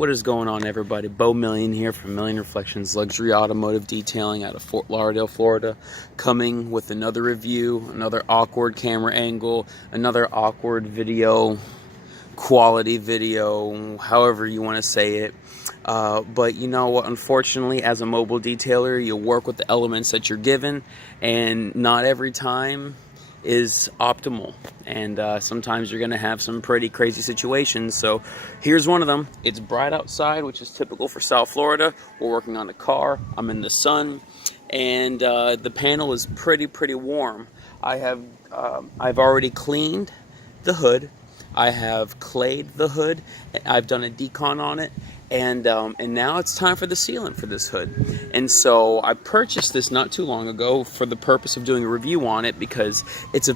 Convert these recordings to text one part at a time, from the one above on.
What is going on, everybody? B.Million here from Million Reflections Luxury Automotive Detailing out of Fort Lauderdale, Florida, coming with another review, another awkward camera angle, another awkward video, quality video, however you want to say it. But you know what, unfortunately, as a mobile detailer, you work with the elements that you're given, and not every time is optimal, and sometimes you're gonna have some pretty crazy situations. So here's one of them. It's bright outside, which is typical for South Florida. We're working on a car. I'm in the sun, and the panel is pretty warm. I've already cleaned the hood. I have clayed the hood. I've done a decon on it, and now it's time for the sealant for this hood. And so I purchased this not too long ago for the purpose of doing a review on it, because it's a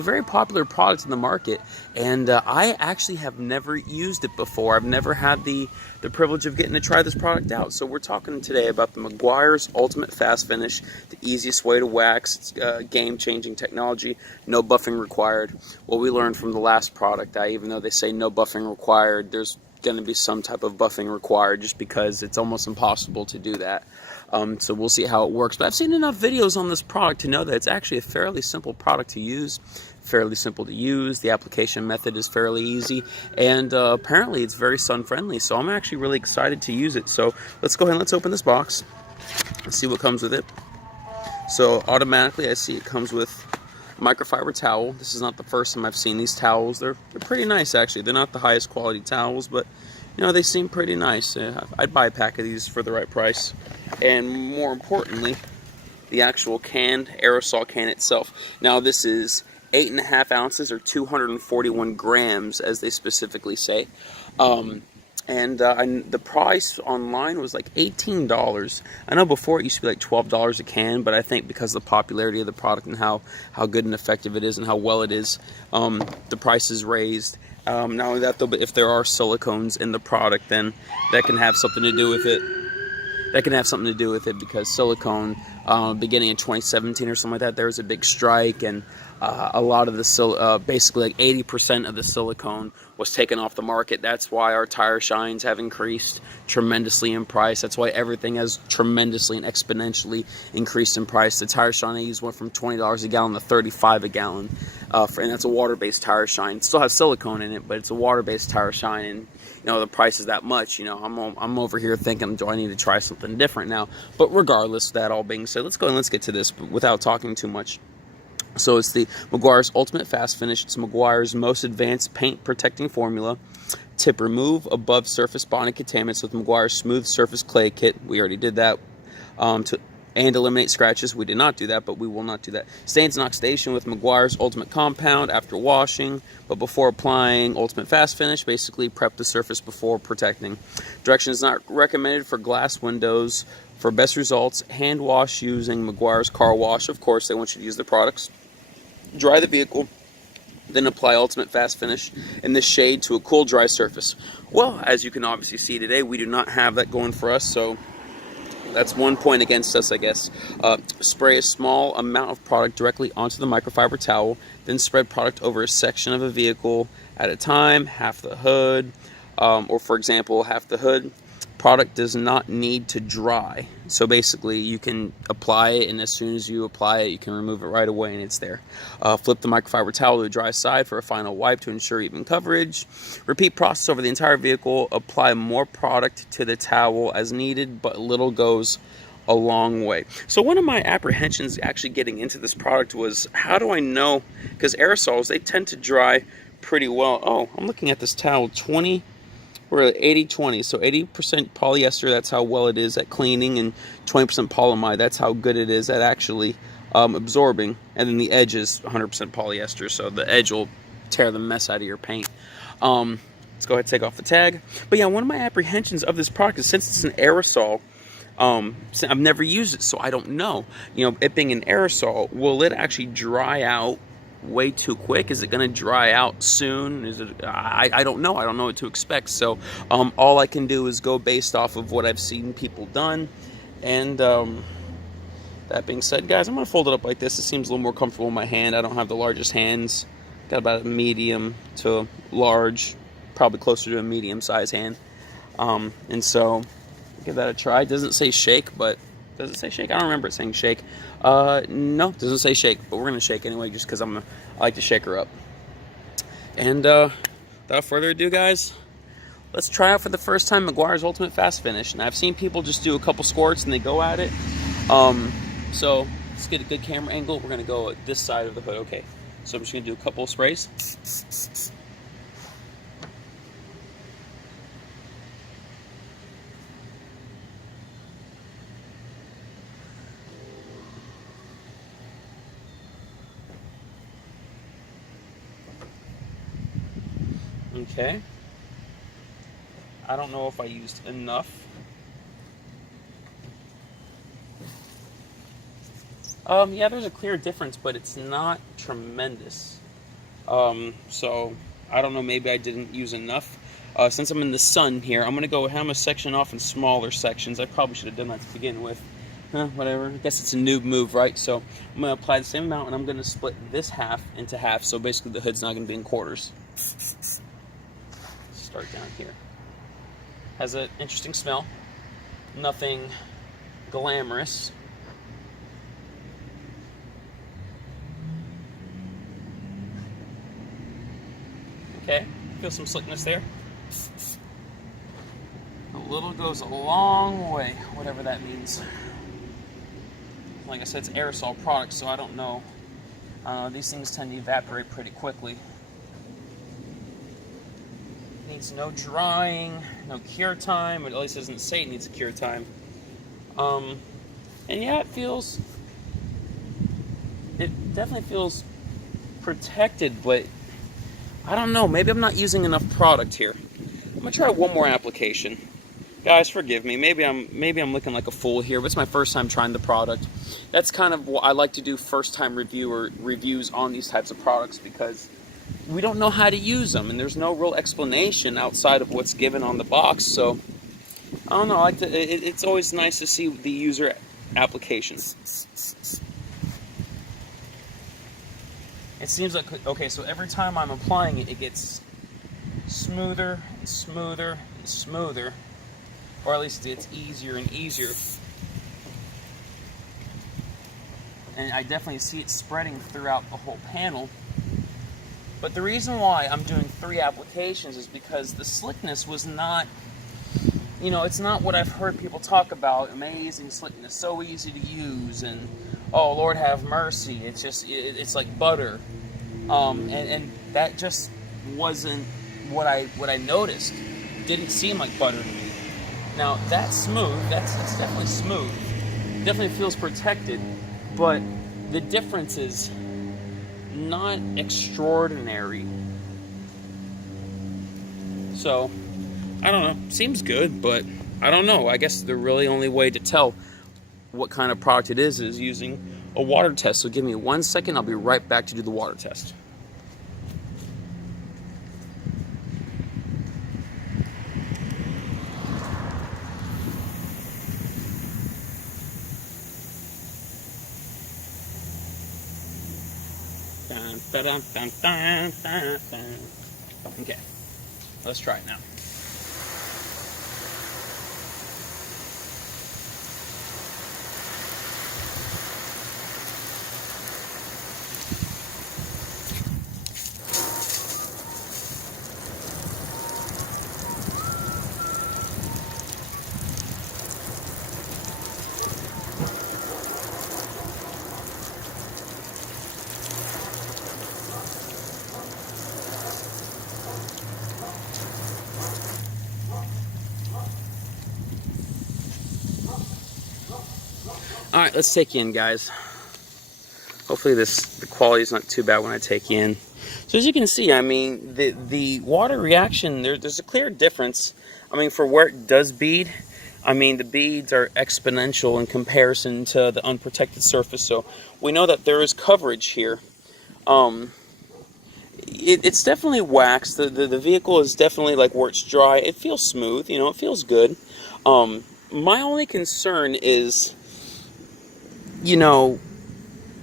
very popular product in the market, and I actually have never used it before. I've never had the privilege of getting to try this product out. So we're talking today about the Meguiars Ultimate Fast Finish, the easiest way to wax. It's game-changing technology, no buffing required. What we learned from the last product, even though they say no buffing required, there's going to be some type of buffing required, just because it's almost impossible to do that. So we'll see how it works. But I've seen enough videos on this product to know that it's actually a fairly simple product to use, fairly simple to use. The application method is fairly easy, and apparently it's very sun friendly. So I'm actually really excited to use it. So let's go ahead and let's open this box and see what comes with it. So automatically I see it comes with microfiber towel. This is not the first time I've seen these towels. They're pretty nice, actually. They're not the highest quality towels, but you know, they seem pretty nice. I'd buy a pack of these for the right price. And more importantly, the actual can, aerosol can itself. Now this is 8.5 ounces or 241 grams, as they specifically say. And the price online was like $18. I know before it used to be like $12 a can, but I think because of the popularity of the product and how good and effective it is and how well it is, the price is raised. Not only that though, but if there are silicones in the product, then that can have something to do with it. Because silicone, beginning in 2017 or something like that, there was a big strike, and a lot of the basically like 80% of the silicone was taken off the market. That's why our tire shines have increased tremendously in price. That's why everything has tremendously and exponentially increased in price. The tire shine I use went from $20 a gallon to $35 a gallon, and that's a water-based tire shine. It still has silicone in it, but it's a water-based tire shine, and you know, the price is that much. You know, I'm over here thinking, do I need to try something different now? But regardless, that all being said, let's go and let's get to this without talking too much. So it's the Meguiars Ultimate Fast Finish. It's Meguiars' most advanced paint protecting formula. Tip remove above surface bonding contaminants with Meguiars Smooth Surface Clay Kit. We already did that. And eliminate scratches. We did not do that, but we will not do that. Stains and oxidation with Meguiars Ultimate Compound after washing, but before applying Ultimate Fast Finish. Basically, prep the surface before protecting. Direction is not recommended for glass windows. For best results, hand wash using Meguiars Car Wash. Of course, they want you to use the products. Dry the vehicle, then apply Ultimate Fast Finish in this shade to a cool, dry surface. Well, as you can obviously see today, we do not have that going for us, so that's one point against us, I guess. Spray a small amount of product directly onto the microfiber towel, then spread product over a section of a vehicle at a time, half the hood, or for example, half the hood. Product does not need to dry. So basically, you can apply it, and as soon as you apply it, you can remove it right away, and it's there. Flip the microfiber towel to the dry side for a final wipe to ensure even coverage. Repeat process over the entire vehicle. Apply more product to the towel as needed, but little goes a long way. So one of my apprehensions actually getting into this product was, how do I know? Because aerosols, they tend to dry pretty well. Oh, I'm looking at this towel, we're at 80-20, so 80% polyester, that's how well it is at cleaning, and 20% polyamide, that's how good it is at actually absorbing. And then the edge is 100% polyester, so the edge will tear the mess out of your paint. Let's go ahead and take off the tag. But yeah, one of my apprehensions of this product is, since it's an aerosol, I've never used it, so I don't know. You know, it being an aerosol, will it actually dry out way too quick? Is it going to dry out soon? Is it? I don't know. I don't know what to expect. So all I can do is go based off of what I've seen people done. And that being said, guys, I'm going to fold it up like this. It seems a little more comfortable in my hand. I don't have the largest hands. Got about a medium to large, probably closer to a medium size hand. And so give that a try. It doesn't say shake, but does it say shake? I don't remember it saying shake. No, it doesn't say shake, but we're gonna shake anyway, just because I like to shake her up. And without further ado, guys, let's try out for the first time Meguiars Ultimate Fast Finish. And I've seen people just do a couple squirts and they go at it. So let's get a good camera angle. We're gonna go at this side of the hood. Okay, so I'm just gonna do a couple of sprays. Okay. I don't know if I used enough. Yeah, there's a clear difference, but it's not tremendous. So I don't know, maybe I didn't use enough. Since I'm in the sun here, I'm gonna go ahead. I'm gonna section off in smaller sections. I probably should have done that to begin with. Whatever. I guess it's a noob move, right? So I'm gonna apply the same amount, and I'm gonna split this half into half. So basically, the hood's not gonna be in quarters. Start down here. Has an interesting smell. Nothing glamorous. Okay, feel some slickness there. A little goes a long way, whatever that means. Like I said, it's aerosol product, so I don't know. These things tend to evaporate pretty quickly. Needs no drying, no cure time, or at least it doesn't say it needs a cure time. And yeah, it definitely feels protected, but I don't know, maybe I'm not using enough product here. I'm gonna try one more application. Guys, forgive me, maybe I'm looking like a fool here, but it's my first time trying the product. That's kind of what I like to do, first time reviews on these types of products, because we don't know how to use them, and there's no real explanation outside of what's given on the box. So I don't know. It's always nice to see the user applications. It seems like, okay, so every time I'm applying it, it gets smoother and smoother and smoother, or at least it's easier and easier. And I definitely see it spreading throughout the whole panel. But the reason why I'm doing 3 applications is because the slickness was not, it's not what I've heard people talk about, amazing slickness, so easy to use, and oh, Lord have mercy, it's just, it's like butter. And that just wasn't what I noticed. Didn't seem like butter to me. Now, that's smooth, that's definitely smooth. Definitely feels protected, but the difference is not extraordinary. So I don't know, seems good, but I don't know. I guess the really only way to tell what kind of product it is using a water test. So give me 1 second, I'll be right back to do the water test. Okay, let's try it now. All right, let's take you in, guys. Hopefully the quality is not too bad when I take you in. So as you can see, I mean, the water reaction, there's a clear difference. I mean, for where it does bead, I mean, the beads are exponential in comparison to the unprotected surface. So we know that there is coverage here. It's definitely waxed. The vehicle is definitely like where it's dry. It feels smooth, it feels good. My only concern is,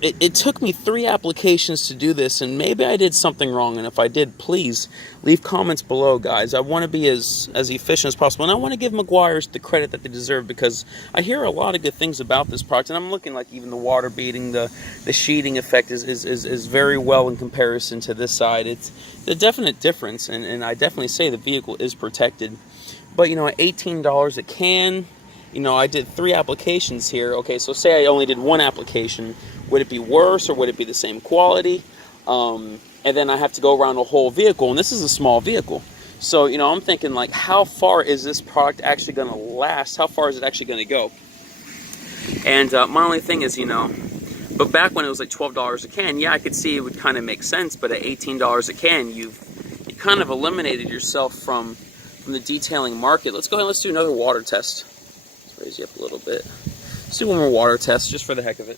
it took me 3 applications to do this, and maybe I did something wrong, and if I did, please leave comments below, guys. I want to be as efficient as possible, and I want to give Meguiars the credit that they deserve, because I hear a lot of good things about this product, and I'm looking like even the water beading, the sheeting effect is very well in comparison to this side. It's a definite difference, and I definitely say the vehicle is protected. But, you know, at $18 a can, you know, I did 3 applications here. Okay, so say I only did 1 application. Would it be worse, or would it be the same quality? And then I have to go around the whole vehicle, and this is a small vehicle. So, you know, I'm thinking, like, how far is this product actually going to last? How far is it actually going to go? And my only thing is, you know, but back when it was like $12 a can, yeah, I could see it would kind of make sense. But at $18 a can, you kind of eliminated yourself from the detailing market. Let's go ahead and let's do another water test. Let's raise you up a little bit. Let's do one more water test just for the heck of it.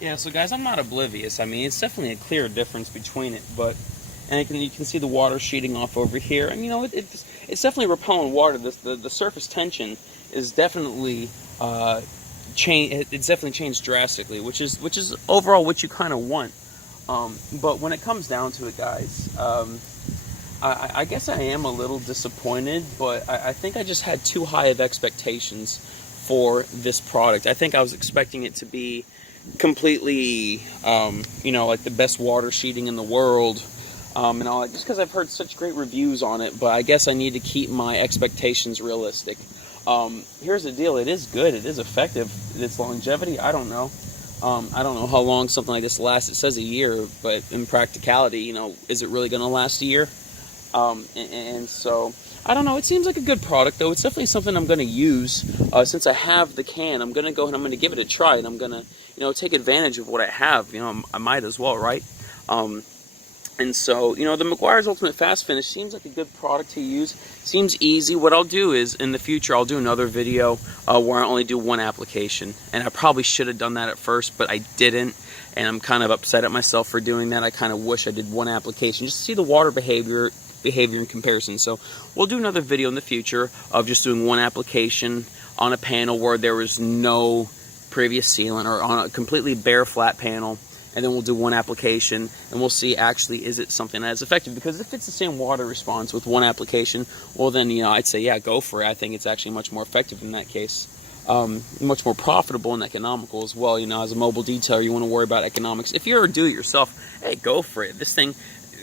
Yeah, so guys, I'm not oblivious. I mean, it's definitely a clear difference between it, but you can see the water sheeting off over here, and you know it's definitely repelling water. The surface tension is definitely it's definitely changed drastically, which is overall what you kind of want. But when it comes down to it, guys, I guess I am a little disappointed, but I think I just had too high of expectations for this product. I think I was expecting it to be completely, you know, like the best water sheeting in the world, and all that, just because I've heard such great reviews on it. But I guess I need to keep my expectations realistic. Here's the deal: it is good, it is effective. Its longevity, I don't know. I don't know how long something like this lasts. It says a year, but in practicality, you know, is it really going to last a year? And so I don't know. It seems like a good product, though. It's definitely something I'm going to use. Since I have the can, I'm going to go and I'm going to give it a try, and I'm going to, you know, take advantage of what I have. You know, I might as well, right? And so, you know, the Meguiars Ultimate Fast Finish seems like a good product to use. Seems easy. What I'll do is, in the future, I'll do another video where I only do 1 application. And I probably should have done that at first, but I didn't. And I'm kind of upset at myself for doing that. I kind of wish I did 1 application just to see the water behavior in comparison. So we'll do another video in the future of just doing 1 application on a panel where there was no previous sealant, or on a completely bare flat panel, and then we'll do 1 application and we'll see actually is it something that is effective. Because if it's the same water response with 1 application, well then, you know, I'd say yeah, go for it. I think it's actually much more effective in that case. Much more profitable and economical as well. You know, as a mobile detailer, you want to worry about economics. If you're a do-it-yourself, hey, go for it. This thing,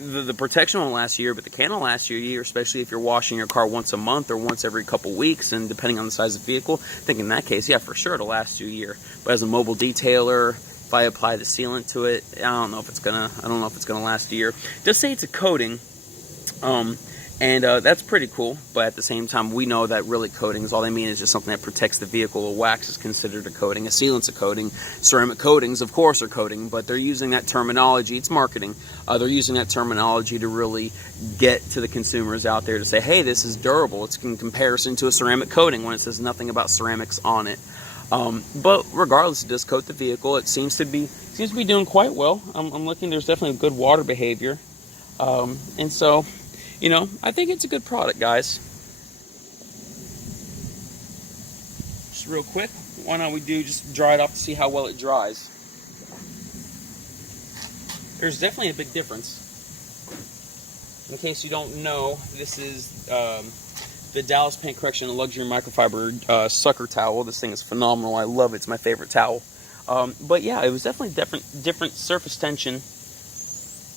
the protection won't last a year, but the can will last you a year, especially if you're washing your car once a month or once every couple weeks, and depending on the size of the vehicle. I think in that case, yeah, for sure it'll last you a year. But as a mobile detailer, if I apply the sealant to it, I don't know if it's gonna last a year. Just say it's a coating, and that's pretty cool. But at the same time, we know that really coatings, all they mean is just something that protects the vehicle. A wax is considered a coating. A sealant's a coating. Ceramic coatings, of course, are coating. But they're using that terminology. It's marketing. They're using that terminology to really get to the consumers out there to say, hey, this is durable. It's in comparison to a ceramic coating when it says nothing about ceramics on it. But regardless, it does coat the vehicle. It seems to be doing quite well. I'm looking. There's definitely a good water behavior, and so, you know, I think it's a good product, guys. Just real quick, why not we just dry it off to see how well it dries. There's definitely a big difference. In case you don't know, this is the Dallas Paint Correction Luxury Microfiber sucker towel. This thing is phenomenal. I love it. It's my favorite towel. But yeah, it was definitely different surface tension.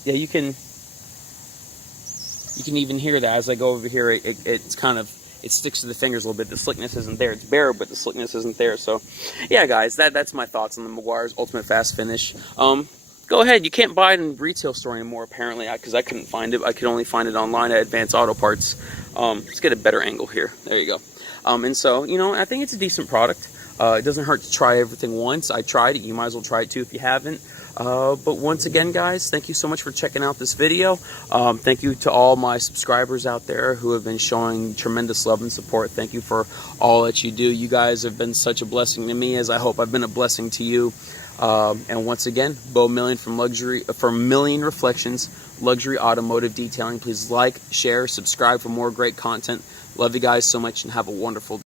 Yeah, you can even hear that as I go over here. It's kind of, it sticks to the fingers a little bit. The slickness isn't there. It's bare, but the slickness isn't there. So yeah, guys, that's my thoughts on the Meguiars Ultimate Fast Finish. Go ahead. You can't buy it in the retail store anymore, apparently, because I couldn't find it. I could only find it online at Advanced Auto Parts. Let's get a better angle here. There you go. And so, you know, I think it's a decent product. It doesn't hurt to try everything once. I tried it. You might as well try it too if you haven't. But once again, guys, thank you so much for checking out this video. Thank you to all my subscribers out there who have been showing tremendous love and support. Thank you for all that you do. You guys have been such a blessing to me, as I hope I've been a blessing to you. And once again, B.Million from Million Reflections, Luxury Automotive Detailing. Please like, share, subscribe for more great content. Love you guys so much, and have a wonderful day.